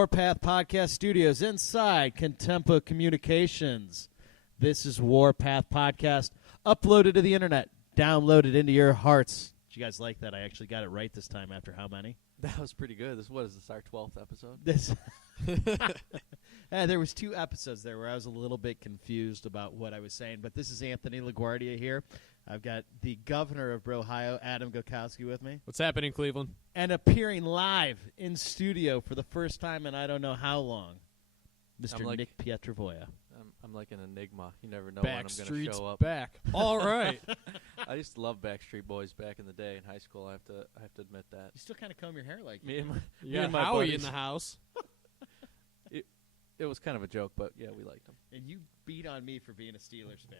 Warpath Podcast Studios inside Contempo Communications. This is Warpath Podcast, uploaded to the internet, downloaded into your hearts. Did you guys like that? I actually got it right this time after how many? That was pretty good. What is this, our 12th episode? This. There was 2 episodes there where I was a little bit confused about what I was saying, but this is Anthony LaGuardia here. I've got the governor of Ohio, Adam Gokowski, with me. What's happening, Cleveland? And appearing live in studio for the first time in I don't know how long, Mr. Nick Pietravoia. I'm like an enigma. You never know when I'm going to show up. Back. All right. I used to love Backstreet Boys back in the day in high school. I have to admit that. You still kind of comb your hair like me and my You me and got my Howie buddies. in the house. It was kind of a joke, but yeah, we liked them. And you beat on me for being a Steelers fan.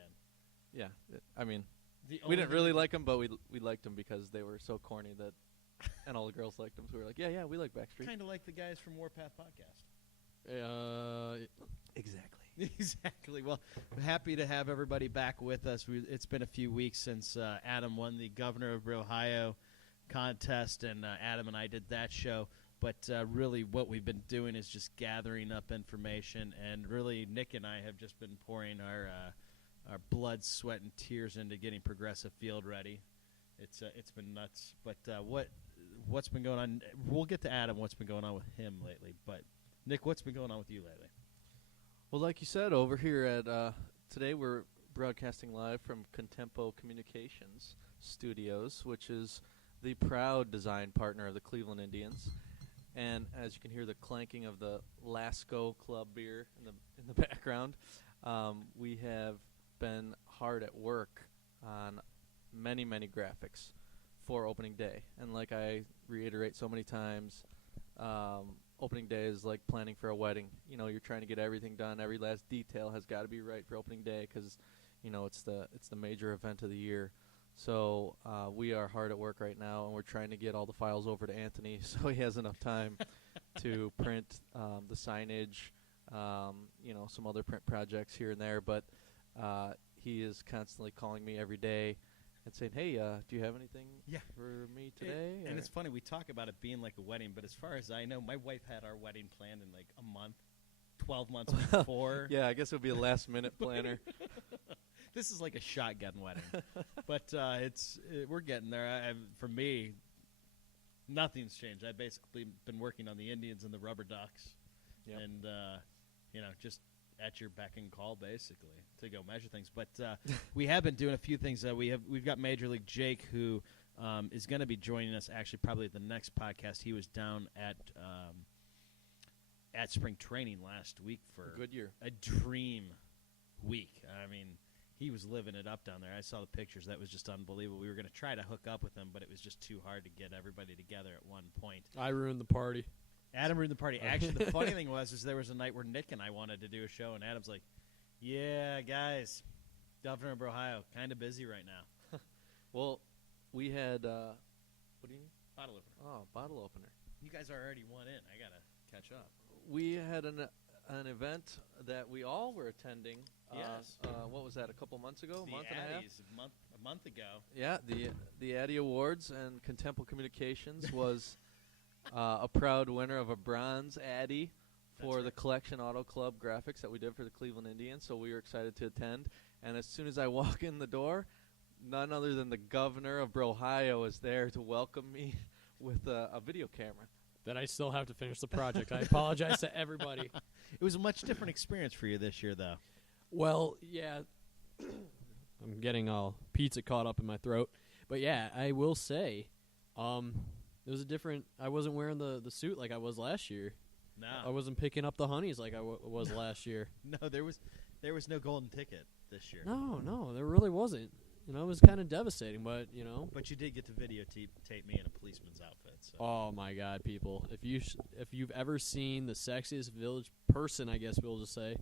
Yeah, I mean, we didn't really like them, but we liked them because they were so corny that, and all the girls liked them. So we were like, yeah, we like Backstreet. Kind of like the guys from Warpath Podcast. Exactly. Exactly. Well, I'm happy to have everybody back with us. It's been a few weeks since Adam won the Governor of Ohio contest, and Adam and I did that show. But really what we've been doing is just gathering up information, and really Nick and I have just been pouring our blood, sweat, and tears into getting Progressive Field ready. It's been nuts. But what's been going on? We'll get to Adam, what's been going on with him lately. But, Nick, what's been going on with you lately? Well, like you said, over here at today we're broadcasting live from Contempo Communications Studios, which is the proud design partner of the Cleveland Indians. And as you can hear the clanking of the Lasco Club beer in the background, we have been hard at work on many, many graphics for opening day. And like I reiterate so many times, opening day is like planning for a wedding. You know, you're trying to get everything done. Every last detail has got to be right for opening day because, you know, it's the major event of the year. So we are hard at work right now, and we're trying to get all the files over to Anthony so he has enough time to print the signage, some other print projects here and there. But he is constantly calling me every day and saying, hey, do you have anything for me today? And it's funny, we talk about it being like a wedding, but as far as I know, my wife had our wedding planned in like a month, 12 months before. Yeah, I guess it would be a last-minute planner. This is like a shotgun wedding. But we're getting there. For me, nothing's changed. I've basically been working on the Indians and the Rubber Ducks. Yep. And, just at your beck and call, basically, to go measure things. But we have been doing a few things. We've got Major League Jake, who is going to be joining us actually probably at the next podcast. He was down at spring training last week for Goodyear. A dream week. I mean, he was living it up down there. I saw the pictures. That was just unbelievable. We were going to try to hook up with him, but it was just too hard to get everybody together at one point. I ruined the party. Adam ruined the party. Actually, the funny thing was there was a night where Nick and I wanted to do a show, and Adam's like, yeah, guys, Governor of Ohio, kind of busy right now. Well, we had, what do you mean? Bottle opener. Oh, bottle opener. You guys are already one in. I got to catch up. We had an event that we all were attending. Yes. What was that, a couple months ago? The month and a half? A month ago. Yeah, the Addy Awards, and Contempo Communications was a proud winner of a bronze Addy for the Collection Auto Club graphics that we did for the Cleveland Indians, so we were excited to attend. And as soon as I walk in the door, none other than the governor of Ohio is there to welcome me with a video camera. That I still have to finish the project. I apologize to everybody. It was a much different experience for you this year, though. Well, yeah. I'm getting all pizza caught up in my throat. But, yeah, I will say it was a different – I wasn't wearing the suit like I was last year. No. I wasn't picking up the honeys like I was last year. No, there was no golden ticket this year. No, there really wasn't. You know, it was kind of devastating, but, you know. But you did get to videotape me in a policeman's outfit. So. Oh, my God, people. If you've ever seen the sexiest village person, I guess we'll just say,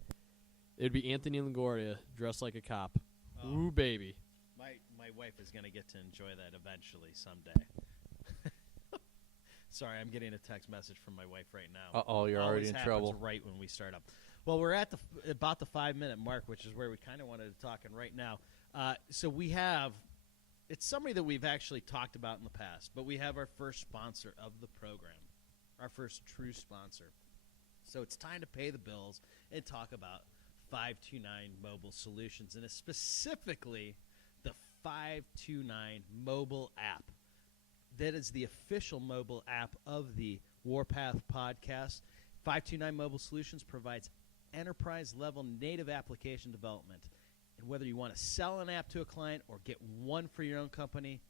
it would be Anthony LaGuardia dressed like a cop. Oh. Ooh, baby. My wife is going to get to enjoy that eventually someday. Sorry, I'm getting a text message from my wife right now. Uh-oh, you're already in trouble. Right when we start up. Well, we're at about the 5-minute mark, which is where we kind of wanted to talk. And right now, so we have – it's somebody that we've actually talked about in the past, but we have our first sponsor of the program, our first true sponsor. So it's time to pay the bills and talk about 529 Mobile Solutions, and specifically the 529 mobile app. That is the official mobile app of the Warpath podcast. 529 Mobile Solutions provides enterprise-level native application development. And whether you want to sell an app to a client or get one for your own company,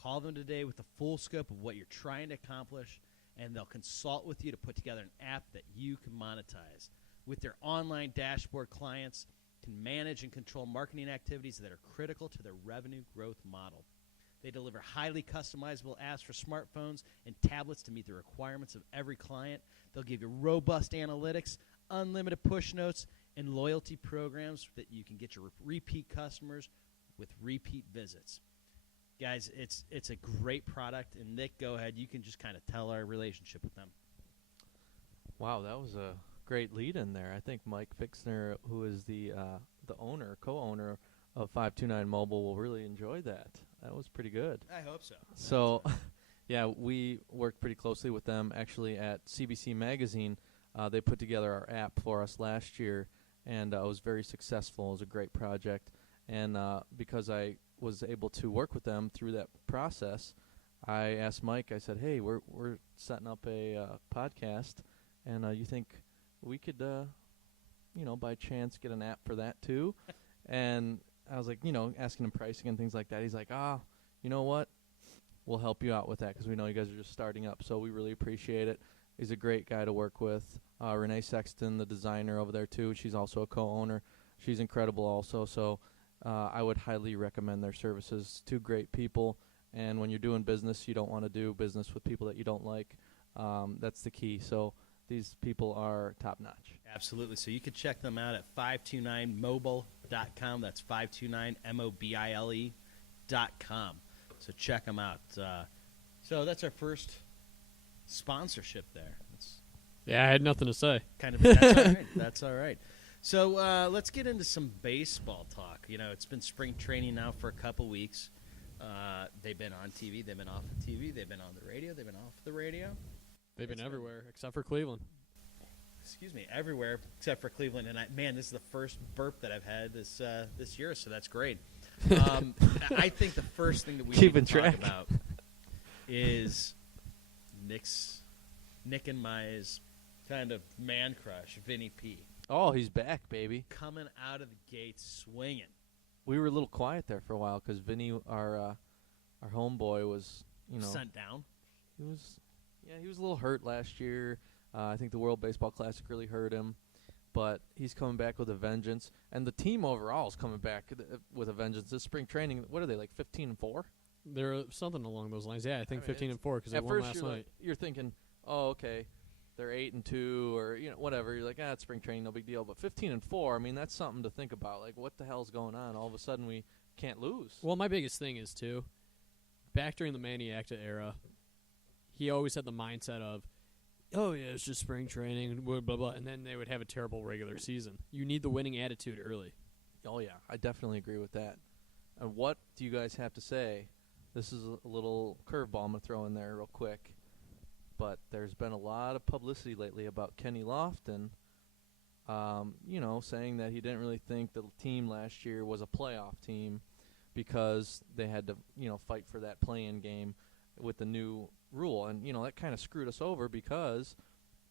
call them today with the full scope of what you're trying to accomplish, and they'll consult with you to put together an app that you can monetize. With their online dashboard, clients can manage and control marketing activities that are critical to their revenue growth model. They deliver highly customizable apps for smartphones and tablets to meet the requirements of every client. They'll give you robust analytics, unlimited push notes, and loyalty programs that you can get your repeat customers with repeat visits. Guys, it's a great product, and Nick, go ahead. You can just kind of tell our relationship with them. Wow, that was a great lead in there. I think Mike Fixner, who is the co-owner of 529 Mobile, will really enjoy that. That was pretty good. I hope so. So, yeah, we worked pretty closely with them. Actually, at CBC Magazine, they put together our app for us last year, and it was very successful. It was a great project. And because I was able to work with them through that process, I asked Mike, I said, hey, we're setting up a podcast, and you think we could, by chance get an app for that too? And I was like, asking him pricing and things like that. He's like, you know what? We'll help you out with that because we know you guys are just starting up. So we really appreciate it. He's a great guy to work with. Renee Sexton, the designer over there too. She's also a co-owner. She's incredible also. So I would highly recommend their services. Two great people. And when you're doing business, you don't want to do business with people that you don't like. That's the key. So these people are top-notch. Absolutely. So you can check them out at 529mobile.com. That's 529mobile.com. So check them out. So that's our first sponsorship there. Yeah, I had nothing to say. Kind of. That's all right. That's all right. So let's get into some baseball talk. It's been spring training now for a couple weeks. They've been on TV. They've been off of TV. They've been on the radio. They've been off the radio. They've been everywhere except for Cleveland. Excuse me, everywhere except for Cleveland. And this is the first burp that I've had this year, so that's great. I think the first thing that we need to talk about is Nick and my kind of man crush, Vinny P. Oh, he's back, baby. Coming out of the gates swinging. We were a little quiet there for a while because Vinny, our homeboy, was sent down. He was a little hurt last year. I think the World Baseball Classic really hurt him, but he's coming back with a vengeance. And the team overall is coming back with a vengeance. This spring training, what are they, like 15-4? They're something along those lines. Yeah, I think 15-4 because they won last night. You're thinking, oh, okay, they're 8-2 or whatever. You're like, it's spring training, no big deal. But 15-4, I mean, that's something to think about. Like, what the hell's going on? All of a sudden, we can't lose. Well, my biggest thing is too, back during the Manny Acta era, he always had the mindset of, oh, yeah, it's just spring training, blah, blah, blah, and then they would have a terrible regular season. You need the winning attitude early. Oh, yeah, I definitely agree with that. And what do you guys have to say? This is a little curveball I'm going to throw in there real quick. But there's been a lot of publicity lately about Kenny Lofton, saying that he didn't really think the team last year was a playoff team because they had to, fight for that play-in game with the new rule. And, that kind of screwed us over because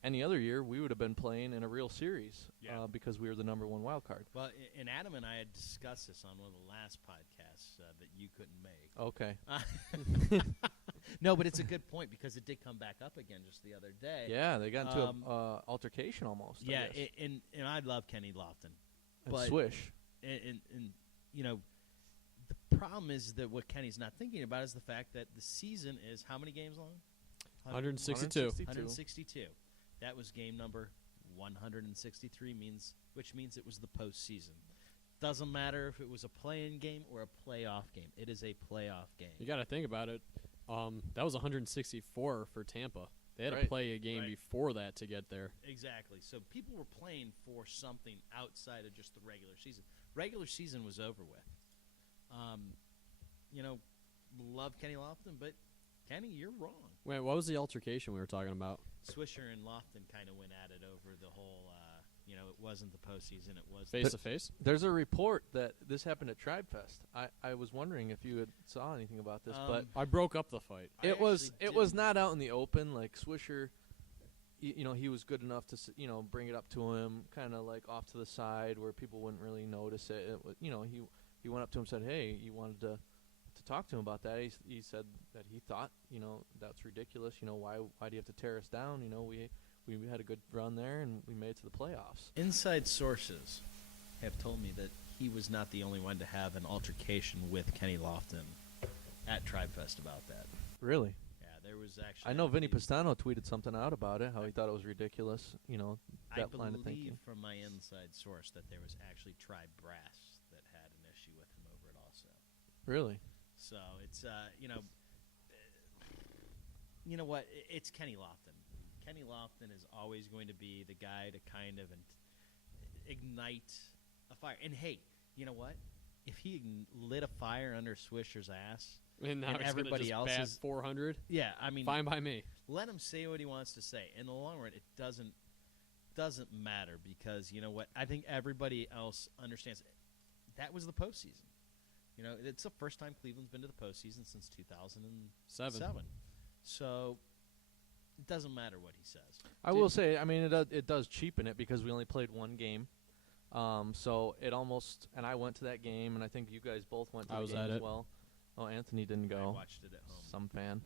any other year we would have been playing in a real series because we were the number one wild card. Well, and Adam and I had discussed this on one of the last podcasts that you couldn't make. Okay. No, but it's a good point because it did come back up again just the other day. Yeah, they got into an altercation almost. Yeah, and I love Kenny Lofton. And Swish. And the problem is that what Kenny's not thinking about is the fact that the season is how many games long? 162. 162. That was game number 163, which means it was the postseason. Doesn't matter if it was a play-in game or a playoff game. It is a playoff game. You got to think about it. That was 164 for Tampa. They had to play a game before that to get there. Exactly. So people were playing for something outside of just the regular season. Regular season was over with. Love Kenny Lofton, but Kenny, you're wrong. Wait, what was the altercation we were talking about? Swisher and Lofton kind of went at it over the whole, it wasn't the postseason. It was Face to face? There's a report that this happened at Tribe Fest. I was wondering if you had saw anything about this, but I broke up the fight. it was not out in the open. Like Swisher, he was good enough to bring it up to him, kind of like off to the side where people wouldn't really notice it. It was, he went up to him and said, "Hey, you wanted to talk to him about that." He said that he thought, that's ridiculous. Why do you have to tear us down? We had a good run there and we made it to the playoffs. Inside sources have told me that he was not the only one to have an altercation with Kenny Lofton at Tribe Fest about that. Really? Yeah, there was actually. I know Vinny Pistano tweeted something out about it, how he thought it was ridiculous. That line of I thinking. believe from my inside source that there was actually Tribe Brass that had an issue with him over it also. Really? So it's you know what? It's Kenny Lofton. Kenny Lofton is always going to be the guy to kind of ignite a fire. And hey, you know what? If he lit a fire under Swisher's ass, And now and he's everybody just else bat is 400. yeah, I mean, Fine by me. let him say what he wants to say. In the long run, it doesn't matter because you know what? I think everybody else understands. That was the postseason. It's the first time Cleveland's been to the postseason since 2007. So it doesn't matter what he says. I will say, I mean, it does cheapen it because we only played one game. So it almost, and I went to that game, and I think you guys both went to I the was game at as it. well. Oh, Anthony didn't go. I watched it at home. Some fan.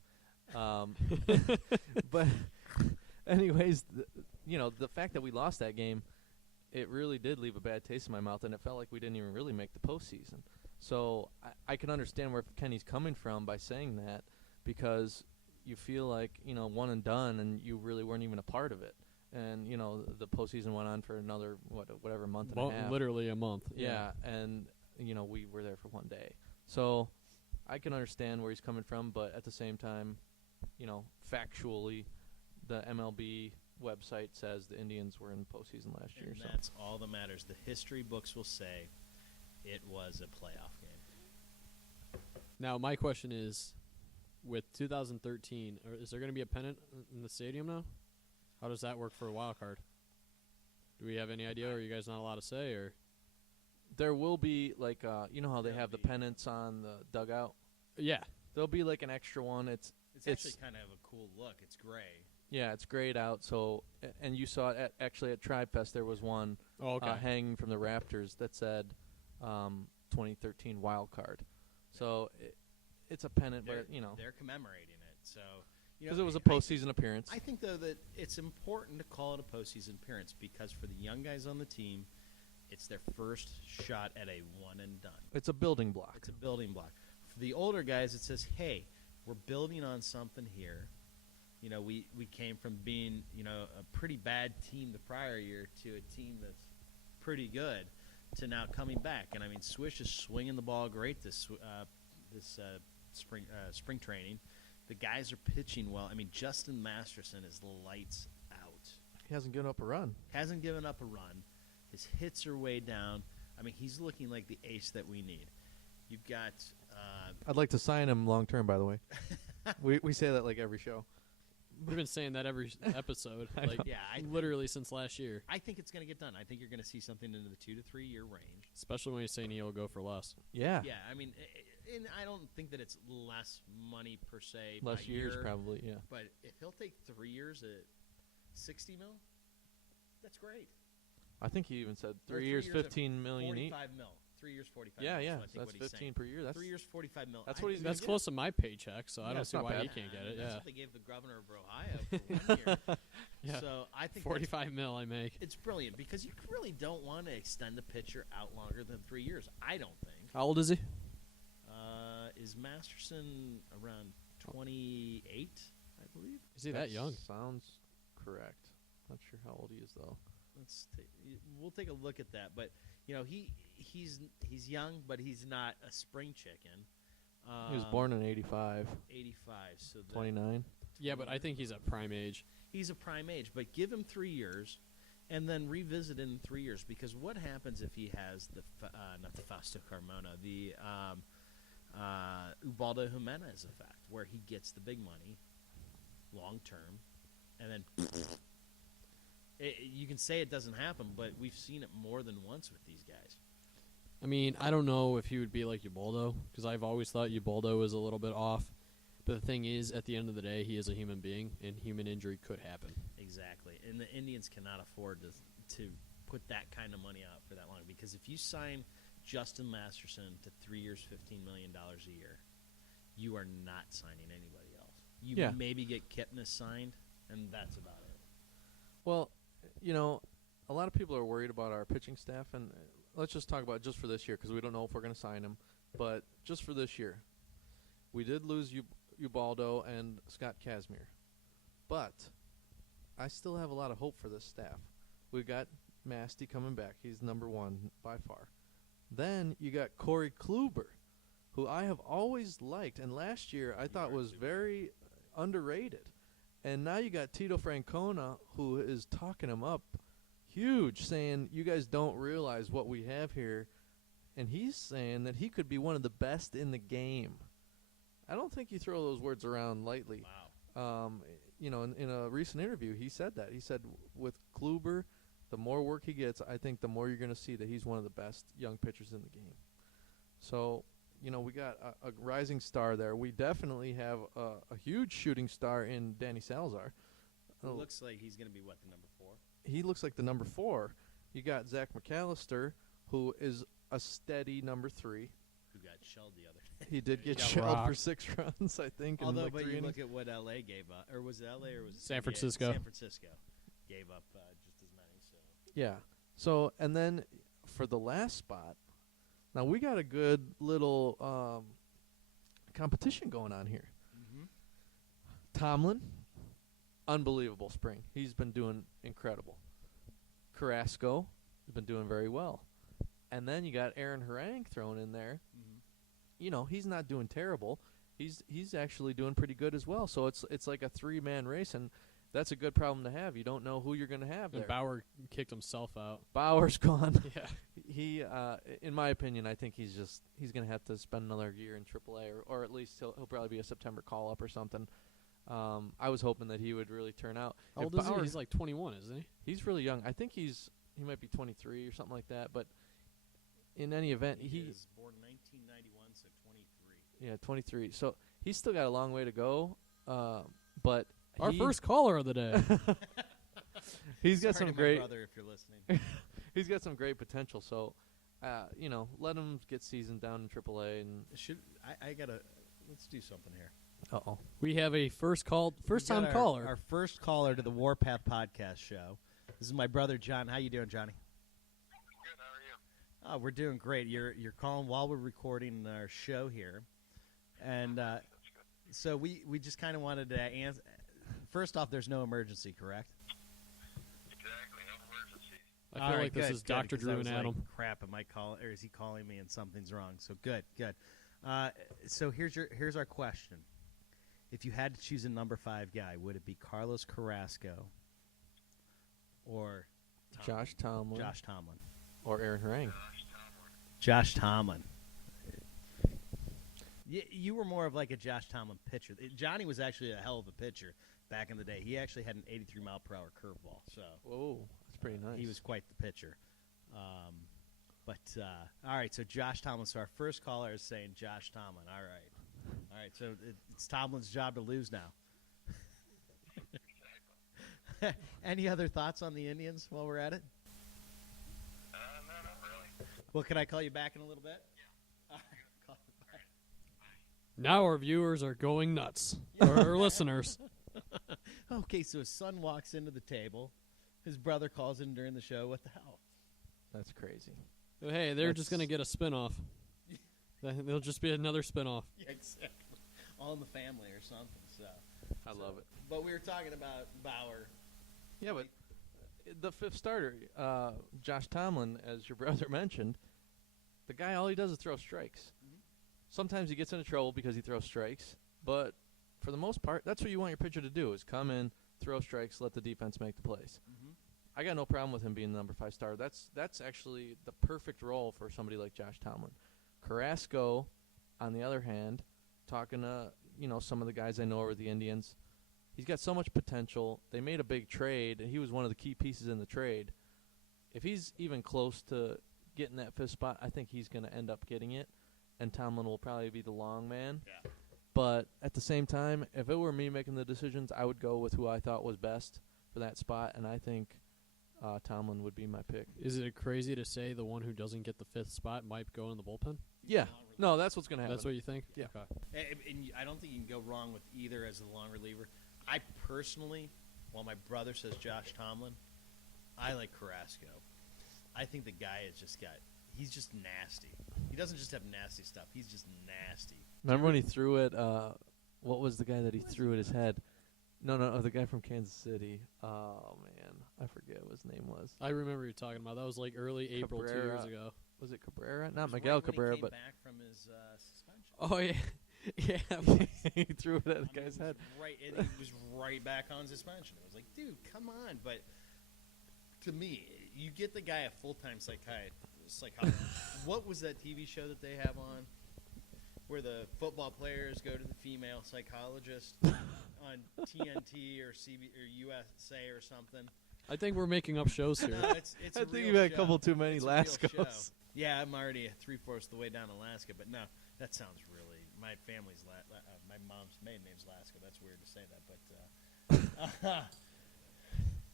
But anyways, the fact that we lost that game, it really did leave a bad taste in my mouth, and it felt like we didn't even really make the postseason. So I can understand where Kenny's coming from by saying that, because you feel like, one and done, and you really weren't even a part of it. And, the postseason went on for another, whatever month and a half. Literally a month. Yeah, and, we were there for one day. So I can understand where he's coming from, but at the same time, factually, the MLB website says the Indians were in postseason last year. And So that's all that matters. The history books will say it was a playoff game. Now, my question is, with 2013, is there going to be a pennant in the stadium now? How does that work for a wild card? Do we have any idea, or are you guys not allowed to say? Or there will be, like, how they have the pennants on the dugout? yeah, There'll be, like, an extra one. It's actually kind of a cool look. It's gray. Yeah, it's grayed out. So, and you saw it at Tribe Fest. There was one hanging from the rafters that said 2013 wild card. So it's a pennant, but they're commemorating it. So because it was a postseason appearance. I think though that it's important to call it a postseason appearance because for the young guys on the team, it's their first shot at a one and done. It's a building block. It's a building block. For the older guys, it says, hey, we're building on something here. We came from being, a pretty bad team the prior year to a team that's pretty good to now coming back. And, I mean, Swish is swinging the ball great this spring training. The guys are pitching well. I mean, Justin Masterson is lights out. He hasn't given up a run. Hasn't given up a run. His hits are way down. I mean, he's looking like the ace that we need. You've got I'd like to sign him long term, by the way. we say that like every show. we've been saying that every episode. I literally since last year. I think it's going to get done. I think you're going to see something into the 2 to 3 year range. Especially when you're saying he'll go for less. Yeah. Yeah, I mean, and I don't think that it's less money per se. Less by years, year, probably, yeah. But if he'll take 3 years at 60 mil, that's great. I think he even said Or 3 years, at 15 million each. 45 mil. 3 years, 45 Yeah, mil. yeah. So I think So that's what he's 15 saying. per year. That's 3 years, 45 mil. That's what he's That's gonna close to my paycheck, so I Yeah, don't it's see not why bad. he can't get it. That's Yeah, what they gave the governor of Ohio for 1 year. Yeah. So I think 45 mil I make. it's brilliant because you really don't want to extend a pitcher out longer than 3 years. I don't think. How old is he? Is Masterson around 28, I believe? Is he that young? Sounds correct. Not sure how old he is, though. We'll take a look at that. But he's young, but he's not a spring chicken. He was born in 85. 85, so 29. Yeah, but I think he's at prime age. he's a prime age. But give him 3 years, and then revisit in 3 years. Because what happens if he has not the Fausto Carmona, Ubaldo Jimenez effect, where he gets the big money long term, and then you can say it doesn't happen, but we've seen it more than once with these guys. I mean, I don't know if he would be like Ubaldo, because I've always thought Ubaldo was a little bit off. But the thing is, at the end of the day, he is a human being, and human injury could happen. Exactly. And the Indians cannot afford to put that kind of money out for that long, because if you sign Justin Masterson to 3 years, $15 million a year, you are not signing anybody else. You maybe get Kipnis signed, and that's about it. Well, a lot of people are worried about our pitching staff, and let's just talk about just for this year because we don't know if we're going to sign him. But just for this year, we did lose Ubaldo and Scott Kazmir. But I still have a lot of hope for this staff. We've got Masty coming back. He's number one by far. Then you got Corey Kluber, who I have always liked, and last year I thought was very underrated. And now you got Tito Francona, who is talking him up huge, saying you guys don't realize what we have here. And he's saying that he could be one of the best in the game. I don't think you throw those words around lightly. Wow. In a recent interview, he said that. He said with Kluber, the more work he gets, I think the more you're going to see that he's one of the best young pitchers in the game. So, we got a rising star there. We definitely have a huge shooting star in Danny Salazar. It looks like he's going to be, the number 4? He looks like the number 4. You got Zach McAllister, who is a steady number 3. Who got shelled the other day. He did get got shelled rocked for 6 runs, I think. Although, in but 3 you innings. look at what L.A. gave up. Or was it L.A. or was it San Francisco? San Francisco gave up just as many. So Yeah. So, and then for the last spot, now we got a good little competition going on here. Mm-hmm. Tomlin, unbelievable spring. He's been doing incredible. Carrasco has been doing very well. And then you got Aaron Harang thrown in there. Mm-hmm. He's not doing terrible. He's actually doing pretty good as well. So it's like a 3-man race, and that's a good problem to have. You don't know who you're going to have there. And Bauer kicked himself out. Bauer's gone. Yeah. He, in my opinion, I think he's going to have to spend another year in AAA, or at least he'll probably be a September call-up or something. I was hoping that he would really turn out. How old If is he? Bauer- He's like 21, isn't he? He's really young. I think he might be 23 or something like that. But in any event, He is born 1991, so 23. yeah, 23. So he's still got a long way to go. But Our first caller of the day. he's got Sorry some to great. my brother if you're listening. He's got some great potential. So, let him get seasoned down in AAA. And I gotta let's do something here. uh-oh. We have a first-time We got caller. Our first caller to the Warpath podcast show. This is my brother John. How you doing, Johnny? Good. How are you? Oh, we're doing great. You're calling while we're recording our show here, and That's good. so we just kind of wanted to answer. First off, there's no emergency, correct? Exactly. No emergency. I All feel right, like this good, is good, Dr. 'cause I Drew was and like, Adam. crap, am I calling, or is he calling me and something's wrong? So good. So here's our question: if you had to choose a number 5 guy, would it be Carlos Carrasco or Josh Tomlin. Josh Tomlin? Or Aaron Harang. Josh Tomlin. You were more of like a Josh Tomlin pitcher. Johnny was actually a hell of a pitcher back in the day. He actually had an 83-mile-per-hour curveball, so Whoa, that's pretty nice. he was quite the pitcher. All right, so Josh Tomlin. So our first caller is saying Josh Tomlin. All right. So it's Tomlin's job to lose now. Any other thoughts on the Indians while we're at it? No, not really. Well, can I call you back in a little bit? Yeah. All right, call you back. Now our viewers are going nuts. Or our listeners. Okay, so his son walks into the table. His brother calls in during the show. What the hell? That's crazy. Hey, they're just That's- going to get a spin-off. There'll just be another spin-off. Yeah, exactly. All in the family or something. So I love it. But we were talking about Bauer. Yeah, but the fifth starter, Josh Tomlin, as your brother mentioned, the guy, all he does is throw strikes. Mhm. Sometimes he gets into trouble because he throws strikes, but for the most part, that's what you want your pitcher to do, is come in, throw strikes, let the defense make the plays. Mm-hmm. I got no problem with him being the number 5 starter. That's actually the perfect role for somebody like Josh Tomlin. Carrasco on the other hand, talking to, some of the guys I know over the Indians, he's got so much potential. They made a big trade, and he was one of the key pieces in the trade. If he's even close to getting that fifth spot, I think he's going to end up getting it, and Tomlin will probably be the long man. Yeah. But at the same time, if it were me making the decisions, I would go with who I thought was best for that spot, and I think Tomlin would be my pick. Is it crazy to say the one who doesn't get the fifth spot might go in the bullpen? Yeah. No, that's what's going to happen. That's what you think? Yeah. Okay. And I don't think you can go wrong with either as the long reliever. I personally, while my brother says Josh Tomlin, I like Carrasco. I think the guy he's just nasty. He doesn't just have nasty stuff. He's just nasty. Remember when he threw it, what was the guy that he threw at his head? No, the guy from Kansas City. Oh, man. I forget what his name was. I remember you talking about. That was like early April 2 years ago. Was it Cabrera? Not It was Miguel right when Cabrera, he came but back from his suspension. Oh, yeah. yeah. he threw it at the guy's head. He was right back on suspension. It was like, dude, come on. But to me, you get the guy a full-time psychologist. What was that TV show that they have on where the football players go to the female psychologist on TNT or CB or USA or something? I think we're making up shows here. No, it's I a think real you've had a show. couple too many It's a real show. Lascos. Yeah, I'm already 3/4 the way down Alaska, but no, that sounds really. My family's my mom's maiden name's Lasco. That's weird to say that, but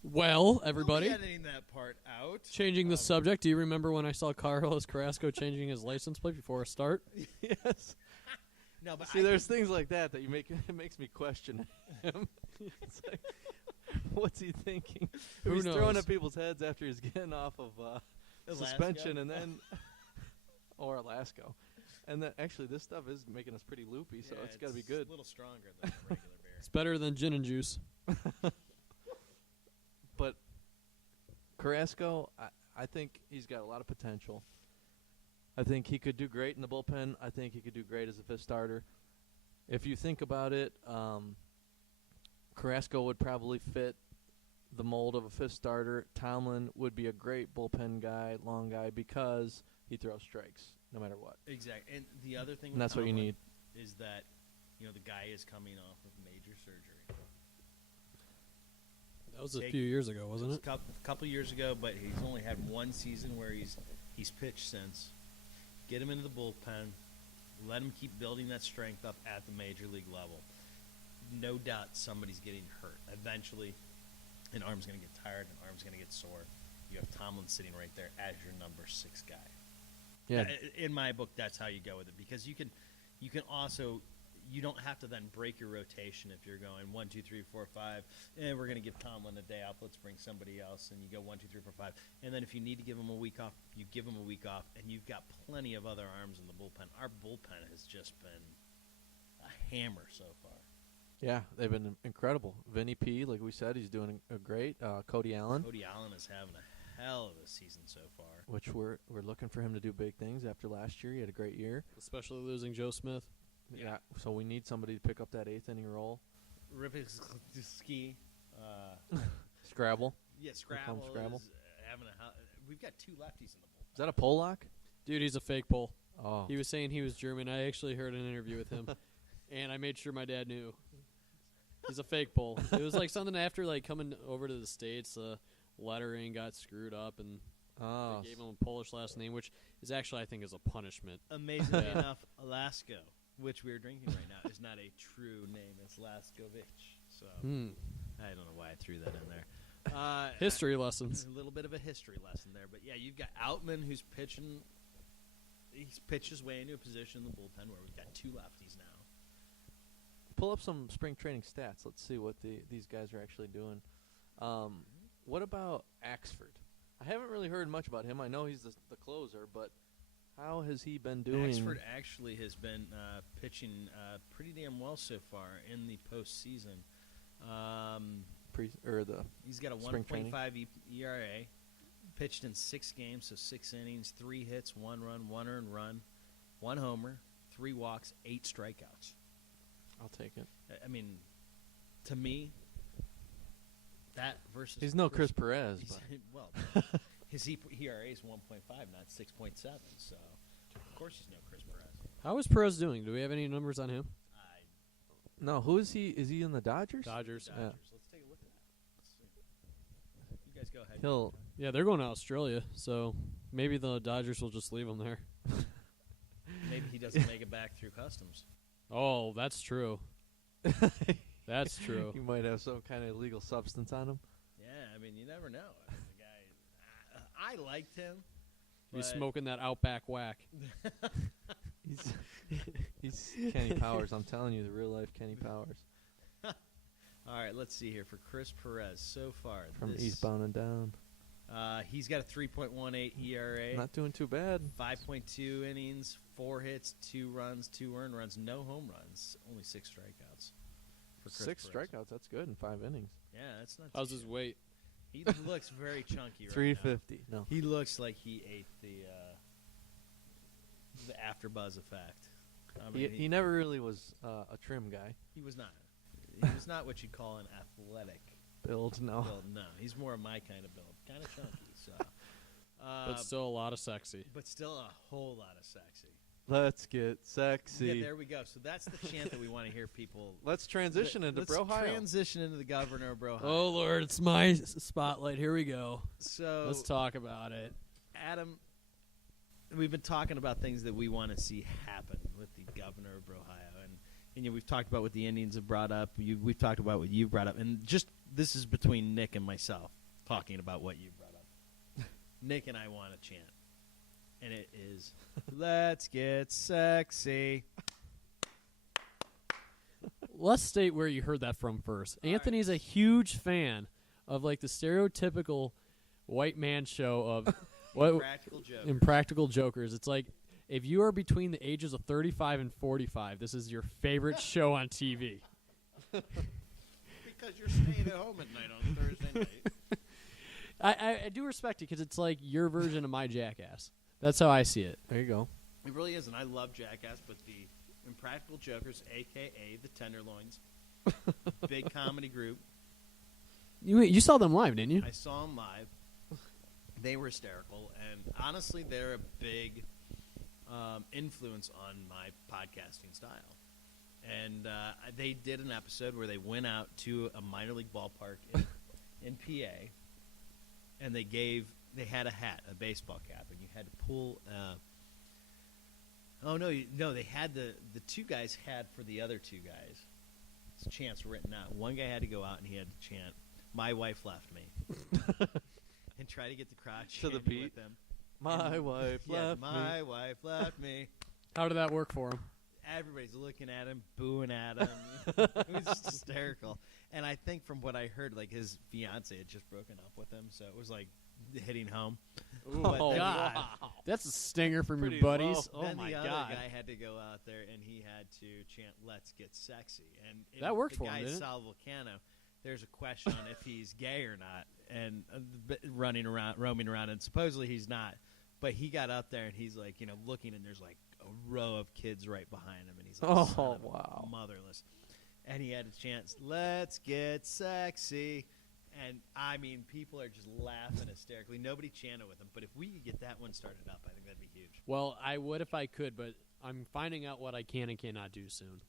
Well, everybody, we'll be editing that part out. changing the subject. Do you remember when I saw Carlos Carrasco changing his license plate before a start? Yes. No, but See, there's things like that you make. It makes me question him. It's like, what's he thinking? Who He's throwing knows? at people's heads after he's getting off of suspension, and then or Alaska, and then actually this stuff is making us pretty loopy, so it's got to be good. A little stronger than a regular beer. It's better than gin and juice. But Carrasco, I think he's got a lot of potential. I think he could do great in the bullpen. I think he could do great as a fifth starter. If you think about it, Carrasco would probably fit the mold of a fifth starter. Tomlin would be a great bullpen guy, long guy, because he throws strikes no matter what. Exactly. And the other thing And that's what you need. is that, the guy is coming off of major surgery. That was a few years ago, wasn't it? A couple years ago, but he's only had one season where he's pitched since. Get him into the bullpen. Let him keep building that strength up at the major league level. No doubt somebody's getting hurt. Eventually, an arm's going to get tired, an arm's going to get sore. You have Tomlin sitting right there as your number 6 guy. Yeah. In my book, that's how you go with it, because you can also, you don't have to then break your rotation if you're going 1, 2, 3, 4, 5. And we're going to give Tomlin a day off. Let's bring somebody else, and you go 1, 2, 3, 4, 5. And then if you need to give him a week off, you give him a week off, and you've got plenty of other arms in the bullpen. Our bullpen has just been a hammer so far. Yeah, they've been incredible. Vinny P, like we said, he's doing a great. Cody Allen, Cody Allen is having a hell of a season so far. which we're looking for him to do big things after last year. He had a great year. Especially losing Joe Smith. Yeah, so we need somebody to pick up that 8th inning role. Ripinski, Scrabble. yeah, Scrabble. Scrabble. Is having we've got 2 lefties in the bullpen. Is that a Pollock? Dude, he's a fake pull. Oh, He was saying he was German. I actually heard an interview with him, and I made sure my dad knew. He's a fake pull. It was like something after coming over to the States, lettering got screwed up, and they gave him a Polish last name, which is actually, I think, is a punishment. Amazingly enough, Alaska, which we're drinking right now, is not a true name. It's Laskovich. So I don't know why I threw that in there. History lessons. A little bit of a history lesson there. But, yeah, you've got Outman who's pitching. He's pitched his way into a position in the bullpen where we've got 2 lefties now. pull up some spring training stats. Let's see what these guys are actually doing. What about Axford? I haven't really heard much about him. I know he's the closer, but how has he been doing? Axford actually has been pitching pretty damn well so far in the postseason. He's got a 1.5 ERA. Pitched in 6 games, so 6 innings, 3 hits, 1 run, 1 earned run, 1 homer, 3 walks, 8 strikeouts. I'll take it. I mean, to me, that versus He's no Chris Perez. Well, his ERA is 1.5, not 6.7. So Of course, he's no Chris Perez. How is Perez doing? Do we have any numbers on him? No, who is he? Is he in the Dodgers? Dodgers. Yeah. Let's take a look at that. Let's see. You guys go ahead. He'll. Yeah, they're going to Australia, so maybe the Dodgers will just leave him there. Maybe he doesn't make it back through customs. Oh, that's true. That's true. He might have some kind of illegal substance on him. Yeah, I mean, you never know. I mean, the guy, I liked him. He's but- smoking that Outback whack. He's Kenny Powers. I'm telling you, the real life Kenny Powers All right, let's see here for Chris Perez so far. from Eastbound and Down. He's got a 3.18 ERA, Not doing too bad. 5.2 innings, 4 hits, 2 runs, 2 earned runs, no home runs, only 6 strikeouts. For Chris 6 Perez. strikeouts. That's good in 5 innings. Yeah, that's not. How's too his bad. weight? He looks very chunky right 350. No. now. He looks like he ate the AfterBuzz effect. I mean, He never really was a trim guy. he was not. He was not what you'd call an athletic Build, no. build. No, he's more of my kind of build, kind of chunky. So, But still a lot of sexy. but still a whole lot of sexy. Let's get sexy. Yeah, there we go. So that's the chant that we want to hear people. Let's transition into Let's Brohio. transition into the governor of Brohio. Oh, Lord, it's my spotlight. Here we go. So Let's talk about it. Adam, we've been talking about things that we want to see happen with the governor of Brohio, and you know, we've talked about what the Indians have brought up. We've talked about what you've brought up, and just this is between Nick and myself talking about what you brought up. Nick and I want a chant, and it is "Let's get sexy." Let's state where you heard that from first. All Anthony's a huge fan of like the stereotypical white man show of what Practical joke. Impractical Jokers. It's like if you are between the ages of 35 and 45, this is your favorite show on TV. Because you're staying at home at night on Thursday night. I do respect it because it's like your version of my Jackass. That's how I see it. There you go. It really is, and I love Jackass, but the Impractical Jokers, a.k.a. the Tenderloins, big comedy group. You saw them live, didn't you? I saw them live. They were hysterical, and honestly, they're a big influence on my podcasting style. And they did an episode where they went out to a minor league ballpark in PA, and they had a hat, a baseball cap, and you had to pull. They had the 2 guys had for the other 2 guys. It's chants written out. One guy had to go out and he had to chant, "My wife left me," and try to get the crowd To the chanting beat? with them. My And- wife yeah, left my me. wife left me. How did that work for him? Everybody's looking at him, booing at him. It was just hysterical. And I think from what I heard, like his fiance had just broken up with him, so it was like hitting home. But Oh, then- God. That's a stinger from Pretty your buddies. low. Oh, then my the other God. guy had to go out there and he had to chant "Let's get sexy." And That worked the for him, guy didn't it? Sal Vulcano. There's a question on if he's gay or not, and roaming around, and supposedly he's not. But he got up there and he's like, looking, and there's like a row of kids right behind him, and he's like, Oh, "Son of a wow. motherless." And he had a chance, "Let's get sexy." And, I mean, people are just laughing hysterically. Nobody chanted with him. But if we could get that one started up, I think that'd be huge. Well, I would if I could, but I'm finding out what I can and cannot do soon.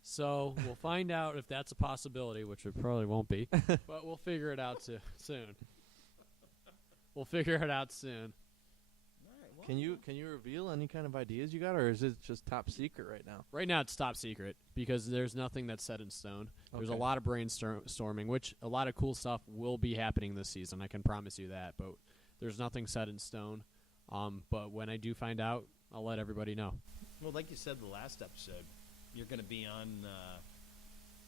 So we'll find out if that's a possibility, which it probably won't be. But we'll figure it out soon. We'll figure it out soon. All right, well, Can you reveal any kind of ideas you got, or is it just top secret right now? Right now it's top secret because there's nothing that's set in stone. There's a Okay. lot of brainstorming, which a lot of cool stuff will be happening this season. I can promise you that. But there's nothing set in stone. But when I do find out, I'll let everybody know. Well, like you said the last episode, you're going to be on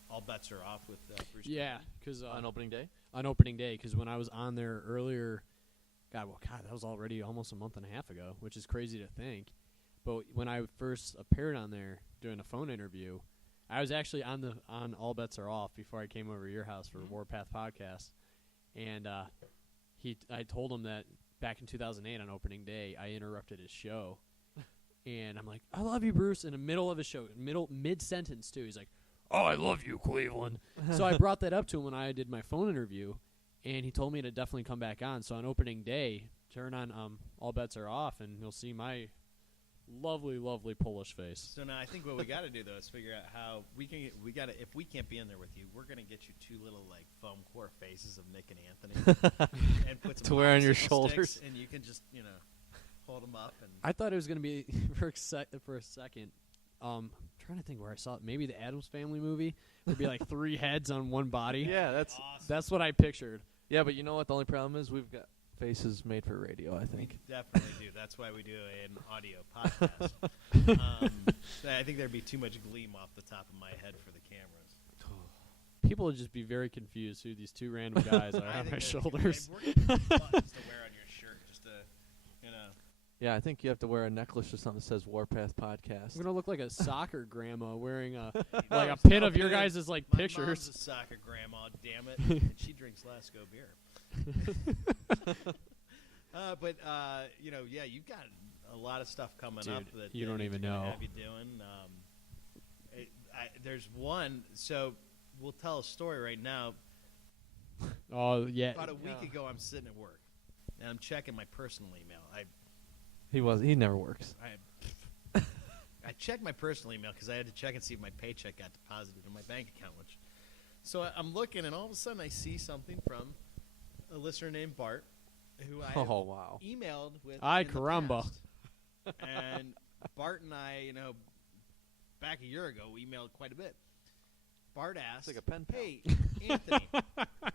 All Bets Are Off with Bruce. Yeah, Campbell. because On opening day? on opening day, because when I was on there earlier, God, that was already almost a month and a half ago, which is crazy to think. But when I first appeared on there doing a phone interview, I was actually on All Bets Are Off before I came over to your house for Warpath podcast, and I told him that back in 2008 on opening day, I interrupted his show, and I'm like, "I love you, Bruce," in the middle of his show, mid sentence too. He's like, "Oh, I love you, Cleveland." So I brought that up to him when I did my phone interview, and he told me to definitely come back on. So on opening day, turn on All Bets Are Off, and you'll see my Lovely, lovely Polish face. So now I think what we got to do though is figure out how we can. We got to if we can't be in there with you, we're gonna get you two little like foam core faces of Nick and Anthony, and put some To wear on your popsicle shoulders. sticks, and you can just hold them up. And I thought it was going to be for a second. I'm trying to think where I saw it. Maybe the Addams Family movie would be like 3 heads on one body. Yeah, that's awesome. That's what I pictured. yeah. But you know what? The only problem is we've got faces made for radio. I We think. definitely do. That's why we do an audio podcast. I think there'd be too much gleam off the top of my head for the cameras. People would just be very confused who these 2 random guys are I on think my that- shoulders. We're gonna need buttons to wear on your shirt, just to, Yeah, I think you have to wear a necklace or something that says Warpath Podcast. I'm gonna look like a soccer grandma wearing a like like a pin of your guys' like My pictures. mom's a soccer grandma, damn it, and she drinks Lasco beer. Yeah, you've got a lot of stuff coming Dude, up that you don't that even we're gonna know. Have you doing? There's one. So we'll tell a story right now. Oh yeah, About a week ago, I'm sitting at work and I'm checking my personal email. He never works. I checked my personal email because I had to check and see if my paycheck got deposited in my bank account. So I'm looking, and all of a sudden I see something from a listener named Bart, who I have Oh wow. emailed with. Ay, in the caramba. past. And Bart and I, back a year ago, we emailed quite a bit. Bart asked, like a pen pal. "Hey, Anthony,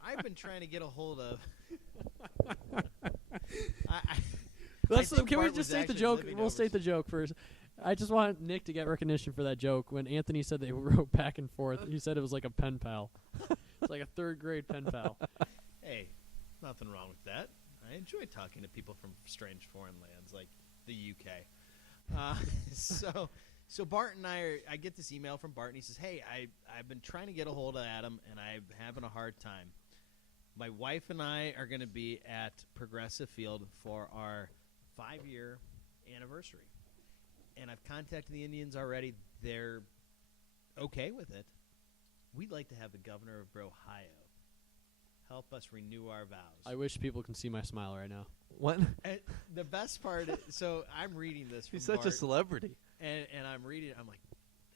I've been trying to get a hold of." Can we Bart was just state the actually joke? living We'll state the joke first. I just want Nick to get recognition for that joke. When Anthony said they wrote back and forth, he said it was like a pen pal. It's like a 3rd grade pen pal. Hey, nothing wrong with that. I enjoy talking to people from strange foreign lands like the UK. So Bart and I get this email from Bart, and he says, "Hey, I've been trying to get a hold of Adam, and I'm having a hard time. My wife and I are going to be at Progressive Field for our 5-year anniversary. And I've contacted the Indians already. They're okay with it. We'd like to have the governor of Ohio help us renew our vows." I wish people can see my smile right now. What? And the best part, so I'm reading this from He's such a Bart, celebrity. and I'm reading it. I'm like,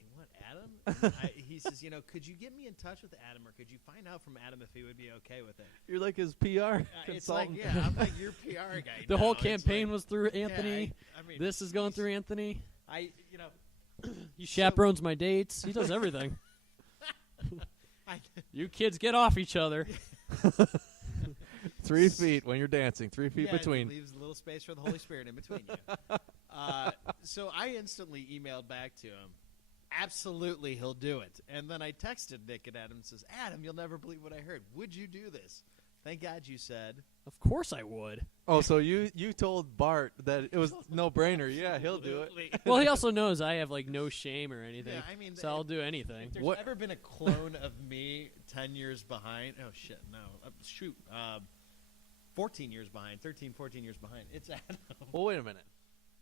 "They want Adam?" And he says, "Could you get me in touch with Adam, or could you find out from Adam if he would be okay with it?" You're like his PR It's like, consultant. yeah, I'm like your PR guy. The now. whole It's campaign like- was through yeah, Anthony. I mean, This is going through Anthony. He So- chaperones my dates. He does everything. I, You kids get off each other. 3 feet when you're dancing. 3 feet yeah, between. It leaves a little space for the Holy Spirit in between you. So I instantly emailed back to him. Absolutely, he'll do it. And then I texted Nick and Adam and says, "Adam, you'll never believe what I heard. Would you do this?" Thank God you said. Of course I would. Oh, so you told Bart that it was no brainer. Yeah, he'll do it. Absolutely. Well, he also knows I have like no shame or anything. Yeah, I mean, so I'll do anything. If there's What- ever been a clone of me 10 years behind, oh shit, no, 14 years behind, 13, 14 years behind, it's Adam. Well, wait a minute.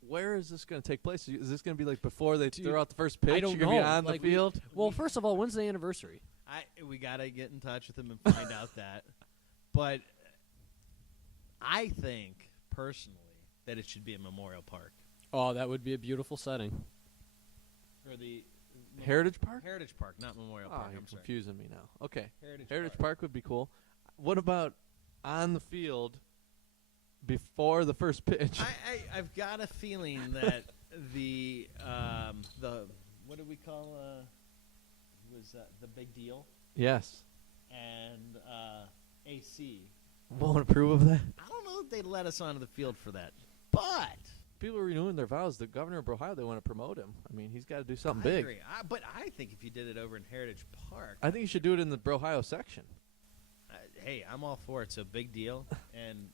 Where is this going to take place? Is this going to be like before they Dude, throw out the first pitch? I don't You're going to know. be on Like, the field? Well, first of all, when's the anniversary? We gotta get in touch with him and find out that. But I think personally that it should be a Memorial Park Oh, that would be a beautiful setting. or the Heritage Park? Heritage Park, not Memorial Oh, Park. you're I'm sorry. confusing me now. Okay. Heritage Heritage Park would be cool. What about on the field before the first pitch? I've got a feeling that the what do we call was the big deal Yes. and AC. Won't approve of that? I don't know if they'd let us onto the field for that, but People are renewing their vows. The governor of Ohio, they want to promote him. I mean, he's got to do something I big. agree. But I think if you did it over in Heritage Park, I think you should do it in the Ohio section. hey, I'm all for it. So big deal, and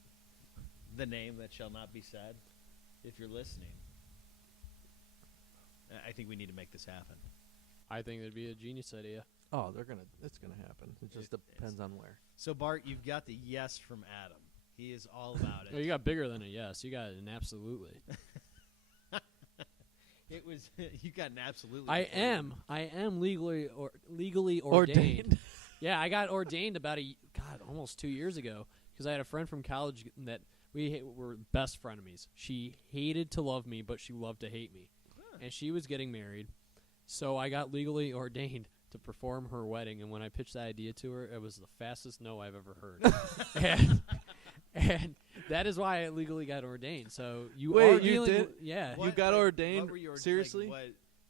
the name that shall not be said. If you're listening, I think we need to make this happen. I think it'd be a genius idea. Oh, it's gonna happen. It just It depends is. on where. So Bart, you've got the yes from Adam. He is all about Oh, it. you got bigger than a yes. You got an absolutely. It was you got an absolutely. I am legally ordained. Yeah, I got ordained about almost 2 years ago because I had a friend from college that We were best frenemies. She hated to love me, but she loved to hate me. And she was getting married, so I got legally ordained to perform her wedding. And when I pitched that idea to her, it was the fastest no I've ever heard. and that is why I legally got ordained. So you Wait, are you dealing did? with- yeah. You got ordained? What were you Seriously?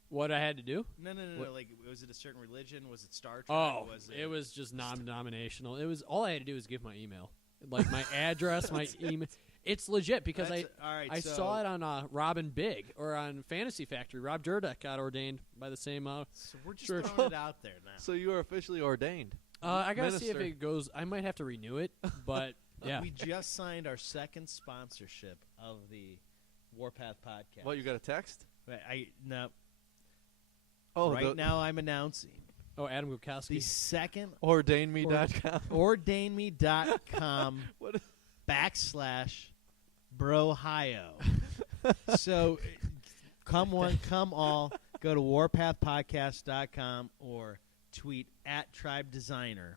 What I had to do? No. What- Like, was it a certain religion? Was it Star Trek? Oh, Was it was just non-denominational. It was all I had to do was give my email, like my address, my email. It's legit because All right, I so, saw it on Robin Big or on Fantasy Factory. Rob Jurdak got ordained by the same. So we're just church. throwing it out there now. So you are officially ordained. I gotta see if Minister. it goes. I might have to renew it, but yeah. We just signed our second sponsorship of the Warpath podcast. What, you got a text? No. Oh, Right now, I'm announcing Oh, Adam the Gukowski. second ordainme.com. ordainme.com What? /Brohio. So come one, come all. Go to warpathpodcast.com or tweet @TribeDesigner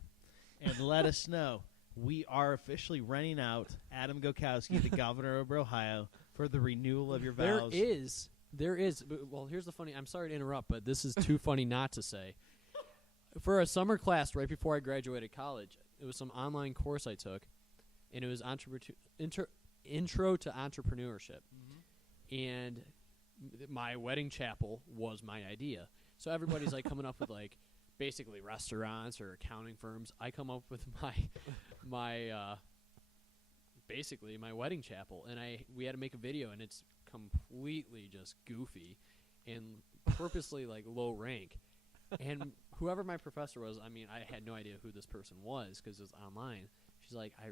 and let us know. We are officially renting out Adam Gokowski, the governor of Ohio, for the renewal of your vows. There is. Well, here's the funny. I'm sorry to interrupt, but this is too funny not to say. For a summer class right before I graduated college, it was some online course I took, and it was intro to entrepreneurship. And my wedding chapel was my idea. So everybody's like coming up with like basically restaurants or accounting firms. I come up with my basically my wedding chapel, and we had to make a video, and it's completely just goofy and purposely like low rank. And whoever my professor was, I mean, I had no idea who this person was because it was online. She's like, I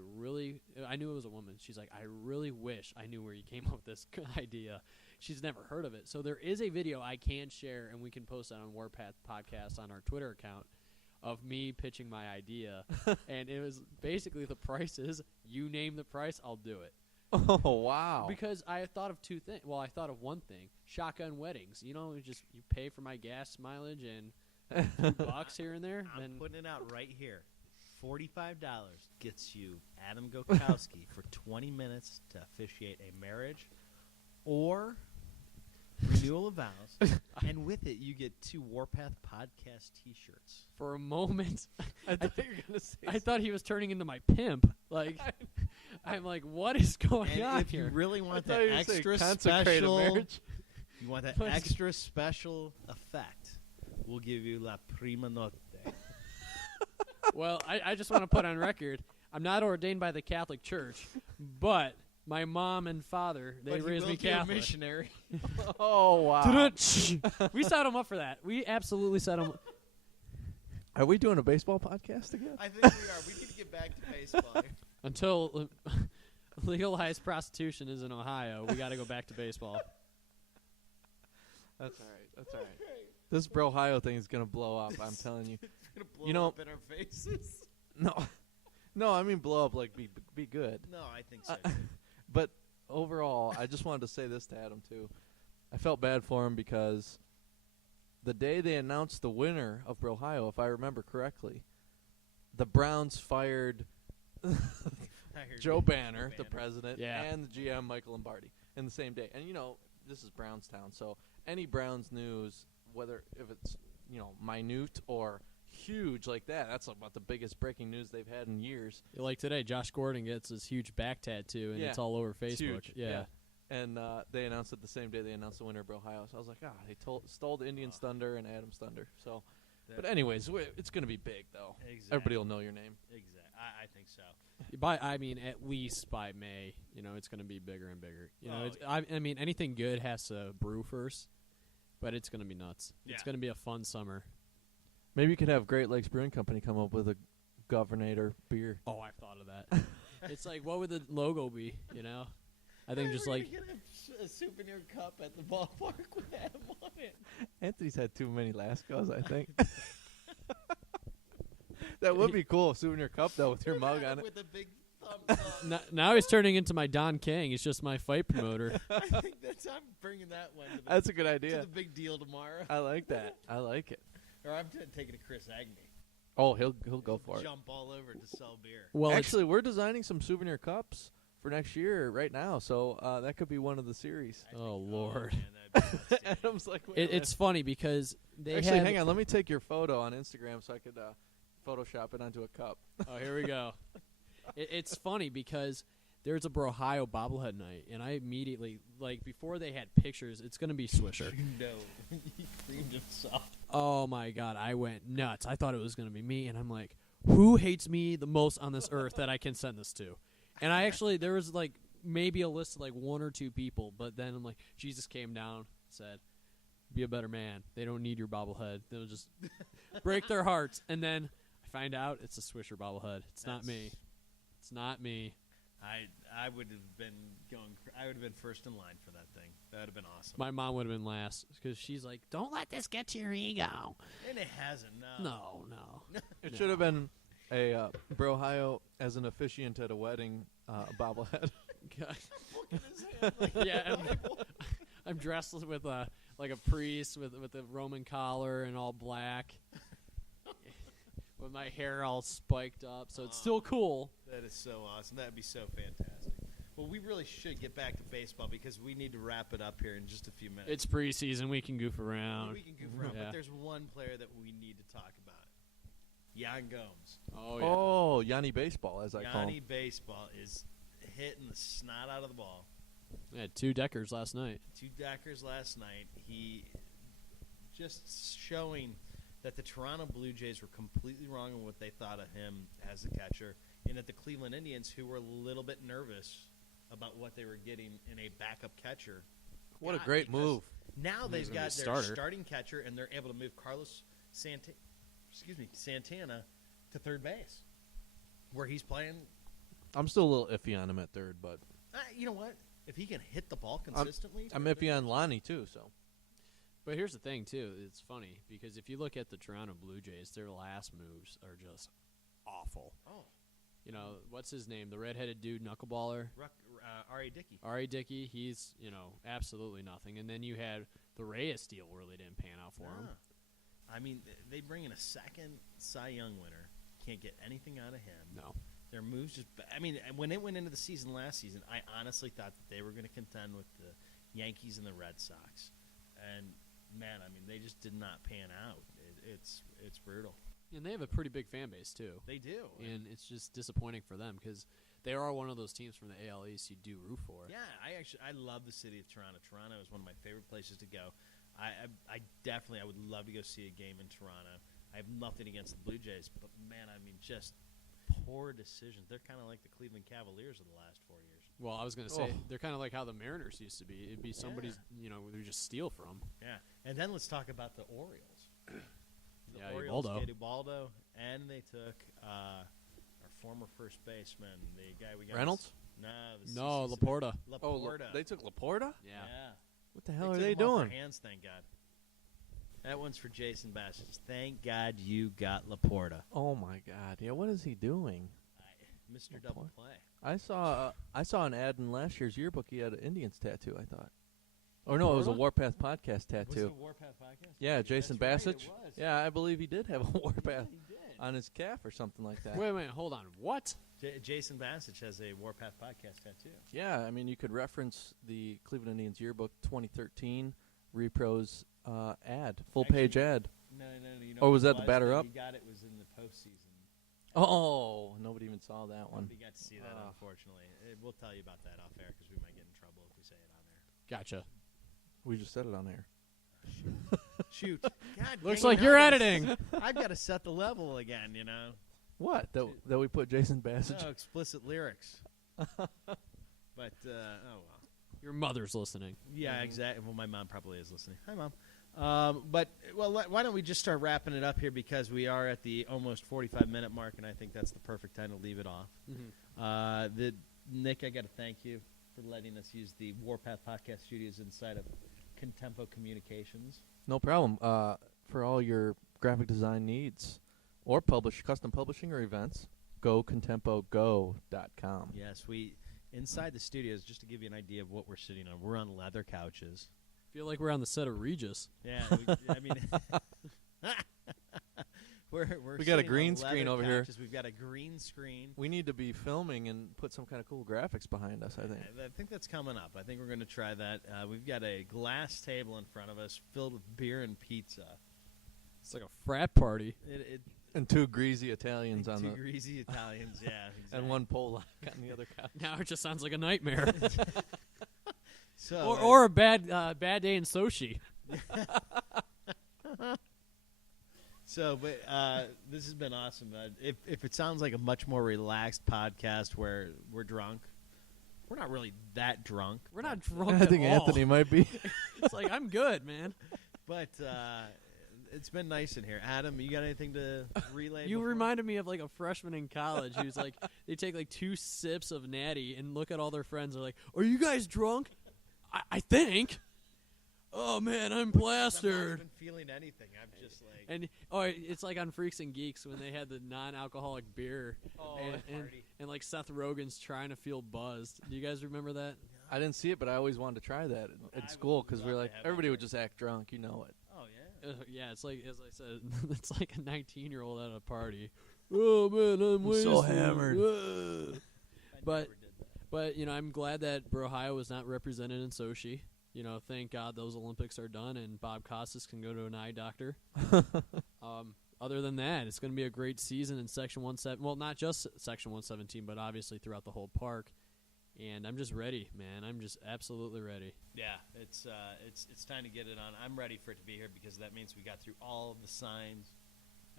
knew it was a woman. She's like, I really wish I knew where you came up with this idea. She's never heard of it. So there is a video I can share, and we can post that on Warpath Podcast on our Twitter account, of me pitching my idea. And it was basically the price is, you name the price, I'll do it. Oh, wow. Because I thought of two things. Well, I thought of one thing. Shotgun weddings. You know, you pay for my gas mileage and $2 here and there. I'm Then putting it out right here. $45 gets you Adam Gokowski for 20 minutes to officiate a marriage or renewal of vows. And with it, you get 2 Warpath Podcast T-shirts. for a moment, I thought you were going to say I thought he was turning into my pimp. Like, I'm like, what is going And on if here? you really want I thought that you were saying extra consecrate a special, marriage. you want that What's- extra special effect, we'll give you La Prima Notte. Well, I just want to put on record, I'm not ordained by the Catholic Church, but my mom and father, they But he raised will me be a Catholic. missionary. Oh, wow. We set him up for that. We absolutely set him. Are we doing a baseball podcast again? I think we are. We need to get back to baseball here. Until legalized prostitution is in Ohio, we got to go back to baseball. That's all right. That's all right. This Brohio thing is going to blow up, I'm telling you. It's going to blow You know- up in our faces. No, I mean blow up like be good. No, I think so. But overall, I just wanted to say this to Adam, too. I felt bad for him because the day they announced the winner of Brohio, if I remember correctly, the Browns fired I heard Joe you. Banner, Joe the Banner. president, Yeah. and the GM, Michael Lombardi, in the same day. And, you know, this is Brownstown, so any Browns news, whether if it's, you know, minute or huge like that, that's about the biggest breaking news they've had in years. Like today, Josh Gordon gets his huge back tattoo, and Yeah. it's all over It's Facebook. huge. Yeah. And they announced it the same day they announced the winner of Ohio. So I was like, they stole the Indians' thunder and Adam's thunder. So, but anyways, it's going to be big though. Exactly. Everybody will know your name. Exactly. I think so. I mean, at least by May, you know, it's going to be bigger and bigger. You know, Oh, I mean, anything good has to brew first, but it's going to be nuts. Yeah. It's going to be a fun summer. Maybe you could have Great Lakes Brewing Company come up with a Governator beer. Oh, I've thought of that. It's like, what would the logo be? You know, I think just like get a souvenir cup at the ballpark with Adam on it. Anthony's had too many Lascos, I think. That would be cool, a souvenir cup though with your mug on it. With a big thumbs up. now he's turning into my Don King. He's just my fight promoter. I think I'm bringing that one to the, That's a good to idea. the big deal tomorrow. I like that. I like it. Or I'm taking it to Chris Agnew. Oh, he'll go for it. Jump all over to sell beer. Well, Actually, we're designing some souvenir cups for next year right now, so that could be one of the series. Oh, Lord. Man, that'd be outstanding. Adam's like, wait a It's funny because they Actually, have. hang on. Let me take your photo on Instagram so I could Photoshop it onto a cup. Oh, here we go. It's funny because there's a Brohio bobblehead night, and I immediately, like, before they had pictures, it's going to be Swisher. He creamed himself. Oh, my God. I went nuts. I thought it was going to be me, and I'm like, who hates me the most on this earth that I can send this to? And I actually, there was, like, maybe a list of, like, 1 or 2 people, but then I'm like, Jesus came down, said, be a better man. They don't need your bobblehead. They'll just break their hearts. And then I find out it's a Swisher bobblehead. It's not me. It's not me. I would have been I would have been first in line for that thing. That would have been awesome. My mom would have been last because she's like, don't let this get to your ego. And it hasn't. No. No. It should have been a Brohio as an officiant at a wedding bobblehead. Yeah, I'm dressed with like a priest with a Roman collar and all black, with my hair all spiked up, so it's still cool. That is so awesome. That would be so fantastic. Well, we really should get back to baseball because we need to wrap it up here in just a few minutes. It's preseason. We can goof around. We can goof around, Yeah. but there's one player that we need to talk about. Yan Gomes. Oh, yeah. Oh, Yanni Baseball, as I call him. Yanni Baseball is hitting the snot out of the ball. We had 2 deckers last night. 2 Dackers last night. He just showing that the Toronto Blue Jays were completely wrong in what they thought of him as a catcher, and that the Cleveland Indians, who were a little bit nervous about what they were getting in a backup catcher. What a got, great because move. Now they've He's gonna got be their starter. starting catcher, and they're able to move Carlos Santana to third base, where he's playing. I'm still a little iffy on him at third, but You know what? If he can hit the ball consistently, I'm iffy on Lonnie, too, so. But here's the thing, too. It's funny because if you look at the Toronto Blue Jays, their last moves are just awful. Oh, You know, what's his name? The redheaded dude, knuckleballer? R.A. Dickey. R.A. Dickey, he's, absolutely nothing. And then you had the Reyes deal really didn't pan out for him. I mean, they bring in a second Cy Young winner. Can't get anything out of him. No. Their moves just. I mean, when it went into the season last season, I honestly thought that they were going to contend with the Yankees and the Red Sox, and man, I mean, they just did not pan out. It's brutal. And they have a pretty big fan base, too. They do, And it's just disappointing for them because they are one of those teams from the AL East you do root for. yeah, I love the city of Toronto. Toronto is one of my favorite places to go. I definitely would love to go see a game in Toronto. I have nothing against the Blue Jays, but man, I mean, just poor decisions. They're kind of like the Cleveland Cavaliers of the last 4 years. Well, I was going to say, Oh. they're kind of like how the Mariners used to be. It'd be somebody's, they just steal from. Yeah, and then let's talk about the Orioles. The Yeah, Orioles Ubaldo. get Ubaldo, and they took our former first baseman, the guy we got. Reynolds? No, Laporta. Laporta. They took Laporta? Yeah. What the hell are took they him off our doing? hands, thank God. That one's for Jason Bassett. Thank God you got Laporta. Oh, my God. Yeah, what is he doing? Mr. Double Play. I saw an ad in last year's yearbook. He had an Indians tattoo, I thought. Or no, it was a Warpath podcast Was it tattoo. a Warpath podcast? Yeah, Jason That's right, Bassett. it was. Yeah, I believe he did have a Warpath He did. on his calf or something like that. Wait, hold on. What? Jason Bassett has a Warpath podcast tattoo. Yeah, I mean, you could reference the Cleveland Indians yearbook 2013 Repro's ad, full-page ad. No. You know Or was what that it the batter That up? He got it was in the postseason. Oh, nobody even saw that one. We got to see that, unfortunately. We'll tell you about that off air because we might get in trouble if we say it on there. Gotcha. We just said it on air. Shoot. God, Looks dang it, like now you're I gotta editing. I've got to set the level again, you know. What? That we put Jason Bassett? No, explicit lyrics. But, oh well. Your mother's listening. Yeah, exactly. Well, my mom probably is listening. Hi, Mom. Why don't we just start wrapping it up here because we are at the almost 45-minute mark, and I think that's the perfect time to leave it off. Mm-hmm. Nick, I got to thank you for letting us use the Warpath podcast studios inside of Contempo Communications. No problem. For all your graphic design needs or custom publishing or events, go contempogo.com. Yes, inside the studios, just to give you an idea of what we're sitting on, we're on leather couches. Feel like we're on the set of Regis. Yeah, I mean, We're We got a sitting on green leather screen over here. couches. We've got a green screen. We need to be filming and put some kind of cool graphics behind us, I think. I think that's coming up. I think we're going to try that. We've got a glass table in front of us filled with beer and pizza. It's like a frat party. And two greasy Italians on two the greasy Italians, yeah. Exactly. and one Polak on the other couch. Now it just sounds like a nightmare. So, or a bad day in Sochi. So, but this has been awesome. If it sounds like a much more relaxed podcast where we're drunk, we're not really that drunk. We're not drunk I at think all. Anthony might be. It's like, I'm good, man. But it's been nice in here. Adam, you got anything to relay? You before? reminded me of like a freshman in college who's like, they take like 2 sips of Natty and look at all their friends. They're like, "Are you guys drunk?" I think. Oh man, I'm I'm not plastered. even feeling anything. I'm just like. And it's like on Freaks and Geeks when they had the non-alcoholic beer, and like Seth Rogen's trying to feel buzzed. Do you guys remember that? I didn't see it, but I always wanted to try that in I school would because we love were to like, have everybody that. would just act drunk, you know it. Oh yeah. Yeah, it's like, as I said, it's like a 19-year-old at a party. Oh man, I'm so wasted. hammered. I But- never did that. But I'm glad that Ohio was not represented in Sochi. Thank God those Olympics are done and Bob Costas can go to an eye doctor. Other than that, it's going to be a great season in Section 117. Well, not just Section 117, but obviously throughout the whole park. And I'm just ready, man. I'm just absolutely ready. Yeah, it's time to get it on. I'm ready for it to be here because that means we got through all of the signs,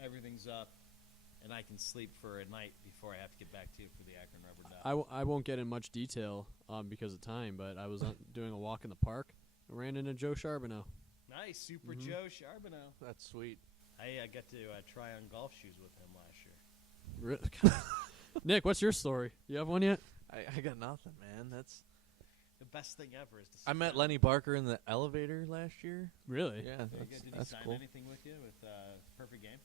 everything's up, and I can sleep for a night before I have to get back to you for the Akron Rubber Duck. I won't get in much detail because of time, but I was doing a walk in the park and ran into Joe Charbonneau. Nice, Super Mhm. Joe Charbonneau. That's sweet. I got to try on golf shoes with him last year. Nick, what's your story? You have one yet? I got nothing, man. That's. The best thing ever is to I met Lenny Barker in the elevator last year. Really? Yeah, Very good. Did he that's sign cool. anything with you with Perfect Game?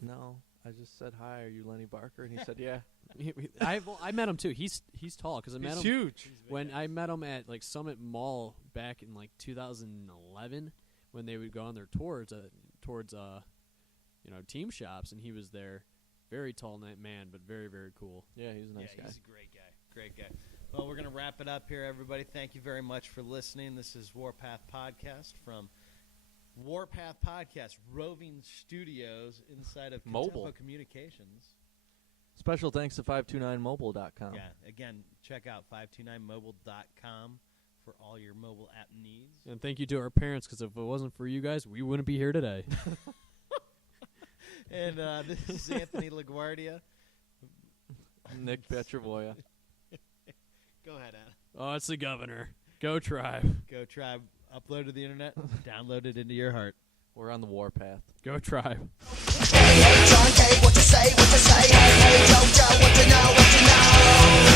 No, I just said hi. Are you Lenny Barker? And he said, yeah. I met him too. He's tall because I met He's him huge. He's a big when guy. I met him at like Summit Mall back in like 2011 when they would go on their tours towards team shops, and he was there. Very tall man, but very, very cool. Yeah, he's a nice guy. He's a great guy. Great guy. Well, we're going to wrap it up here, everybody. Thank you very much for listening. This is Warpath Podcast from Warpath Podcast, roving studios inside of Mobile. Contempo Communications. Special thanks to 529mobile.com. Yeah, again, check out 529mobile.com for all your mobile app needs. And thank you to our parents, because if it wasn't for you guys, we wouldn't be here today. And this is Anthony LaGuardia. Nick Petrovoya. Go ahead, Adam. Oh, it's the governor. Go Tribe. Go Tribe. Upload to the internet. Download it into your heart. We're on the warpath. Go Tribe. John K, what you say, what you say? Hey, hey, Joe, Joe, what you know, what you know?